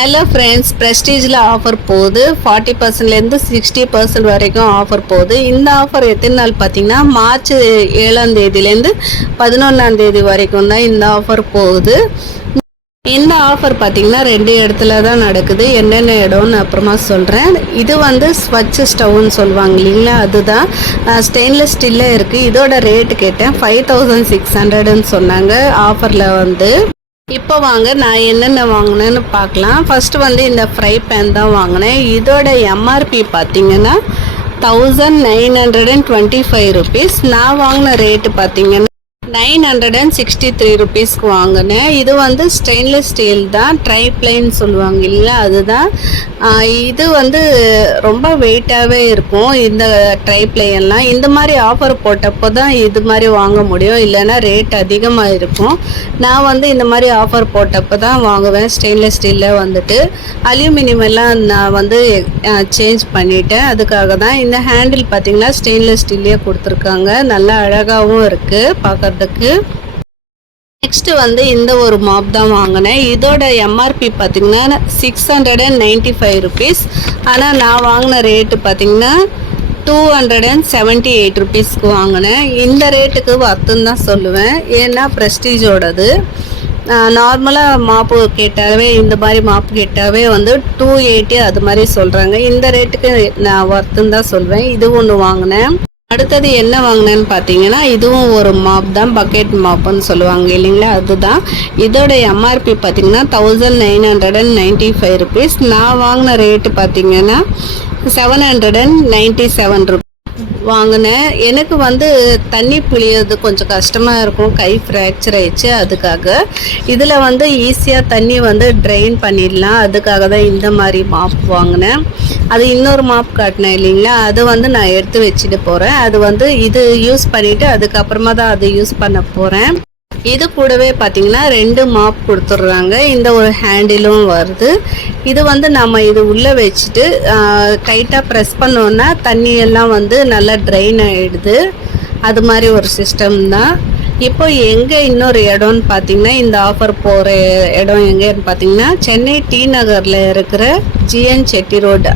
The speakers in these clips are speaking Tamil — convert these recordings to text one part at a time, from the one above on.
ஹலோ ஃப்ரெண்ட்ஸ், ப்ரெஸ்டீஜில் ஆஃபர் போகுது. 40%லேருந்து 60% வரைக்கும் ஆஃபர் போகுது. இந்த ஆஃபர் எத்தனை நாள் பார்த்தீங்கன்னா மார்ச் 7ஆம் தேதியிலேருந்து 11ஆம் தேதி வரைக்கும் தான் இந்த ஆஃபர் போகுது. இந்த ஆஃபர் பார்த்தீங்கன்னா 2 இடத்துல தான் நடக்குது. என்னென்ன இடம்னு அப்புறமா சொல்கிறேன். இது வந்து ஸ்வட்ச் ஸ்டவ்னு சொல்லுவாங்க இல்லைங்களா, அதுதான் ஸ்டெயின்லெஸ் ஸ்டீலில் இருக்குது. இதோட ரேட்டு கேட்டேன், 5600ன்னு சொன்னாங்க ஆஃபரில் வந்து. இப்போ வாங்க நான் என்னென்ன வாங்கினேன்னு பார்க்கலாம். ஃபஸ்ட்டு வந்து இந்த ஃப்ரை பேன் தான் வாங்கினேன். இதோட எம்ஆர்பி பார்த்தீங்கன்னா 1925 ருபீஸ். நான் வாங்கின ரேட்டு பார்த்தீங்கன்னா 963 ருபீஸ்க்கு வாங்கினேன். இது வந்து ஸ்டெயின்லெஸ் ஸ்டீல் தான், ட்ரைப்ளைன் சொல்லுவாங்க இல்லைங்களா, அதுதான். இது வந்து ரொம்ப வெயிட்டாகவே இருக்கும் இந்த ட்ரைப்ளைன்லாம். இந்த மாதிரி ஆஃபர் போட்டப்போ தான் இது மாதிரி வாங்க முடியும், இல்லைன்னா ரேட் அதிகமாக இருக்கும். நான் வந்து இந்த மாதிரி ஆஃபர் போட்டப்போ தான் வாங்குவேன். ஸ்டெயின்லெஸ் ஸ்டீலில் வந்துட்டு அலுமினியம் எல்லாம் நான் வந்து சேஞ்ச் பண்ணிட்டேன். அதுக்காக தான். இந்த ஹேண்டில் பார்த்திங்கன்னா ஸ்டெயின்லெஸ் ஸ்டீல்லே கொடுத்துருக்காங்க, நல்லா அழகாகவும் இருக்குது பார்க்குறதுக்கு. நெக்ஸ்ட்டு வந்து இந்த ஒரு மாப் தான் வாங்கினேன். இதோட எம்ஆர்பி பார்த்திங்கன்னா 695 ருபீஸ். ஆனால் நான் வாங்கின ரேட்டு பார்த்திங்கன்னா 278 ருபீஸ்க்கு வாங்கினேன். இந்த ரேட்டுக்கு வர்த்துன்னு தான் சொல்லுவேன், ஏன்னா ப்ரெஸ்டீஜோடது. நார்மலாக மாப்பு கேட்டாவே, இந்த மாதிரி மாப்பு கேட்டாவே வந்து 280 அது மாதிரி சொல்கிறாங்க. இந்த ரேட்டுக்கு நான் வர்த்துன்னு தான் சொல்வேன். இது ஒன்று வாங்கினேன். அடுத்தது என்ன வாங்கினேன்னு பார்த்தீங்கன்னா இதுவும் ஒரு மாப் தான், பக்கெட் மாப்புன்னு சொல்லுவாங்க இல்லைங்களா, அதுதான். இதோட எம்ஆர்பி பார்த்தீங்கன்னா 1995 ருபீஸ். நான் வாங்கின ரேட்டு பார்த்தீங்கன்னா 797 ருபீஸ் வாங்கினேன். எனக்கு வந்து தண்ணி புளியறது கொஞ்சம் கஷ்டமாக இருக்கும், கை ஃப்ராக்சர் ஆயிடுச்சு. அதுக்காக இதில் வந்து ஈஸியாக தண்ணி வந்து ட்ரெயின் பண்ணிடலாம். அதுக்காக தான் இந்த மாதிரி மாப் வாங்கினேன். அது இன்னொரு மாப் காட்டினேன் இல்லைங்களா, அது வந்து நான் எடுத்து வச்சுட்டு போகிறேன். அது வந்து இது யூஸ் பண்ணிவிட்டு அதுக்கப்புறமா தான் அது யூஸ் பண்ண போகிறேன். இது கூடவே பார்த்தீங்கன்னா 2 மாப் கொடுத்துட்றாங்க. இந்த ஒரு ஹேண்டிலும் வருது. இது வந்து நம்ம இது உள்ளே வச்சுட்டு டைட்டாக ப்ரெஸ் பண்ணோன்னா தண்ணியெல்லாம் வந்து நல்லா ட்ரைன் ஆகிடுது. அது மாதிரி ஒரு சிஸ்டம் தான். இப்போ எங்கே இன்னொரு இடம்னு பார்த்தீங்கன்னா, இந்த ஆஃபர் போகிற இடம் எங்கேன்னு பார்த்தீங்கன்னா சென்னை டி நகரில் இருக்கிற ஜிஎன் செட்டி ரோடு.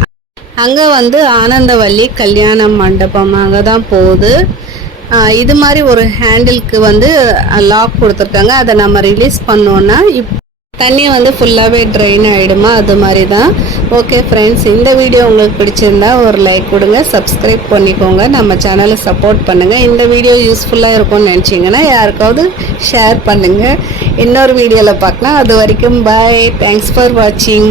அங்கே வந்து ஆனந்தவல்லி கல்யாண மண்டபம் அங்கே தான் போகுது. இது மாதிரி ஒரு ஹேண்டிலுக்கு வந்து லாக் கொடுத்துருக்காங்க. அதை நம்ம ரிலீஸ் பண்ணோன்னா தண்ணி வந்து ஃபுல்லாகவே ட்ரெயின் ஆகிடுமா, அது மாதிரி தான். ஓகே ஃப்ரெண்ட்ஸ், இந்த வீடியோ உங்களுக்கு பிடிச்சிருந்தா ஒரு லைக் கொடுங்க, சப்ஸ்கிரைப் பண்ணிக்கோங்க, நம்ம சேனலை சப்போர்ட் பண்ணுங்கள். இந்த வீடியோ யூஸ்ஃபுல்லாக இருக்கும்னு நினச்சிங்கன்னா யாருக்காவது ஷேர் பண்ணுங்கள். இன்னொரு வீடியோவில் பார்க்கலாம். அது வரைக்கும் பாய். தேங்க்ஸ் ஃபார் வாட்சிங்.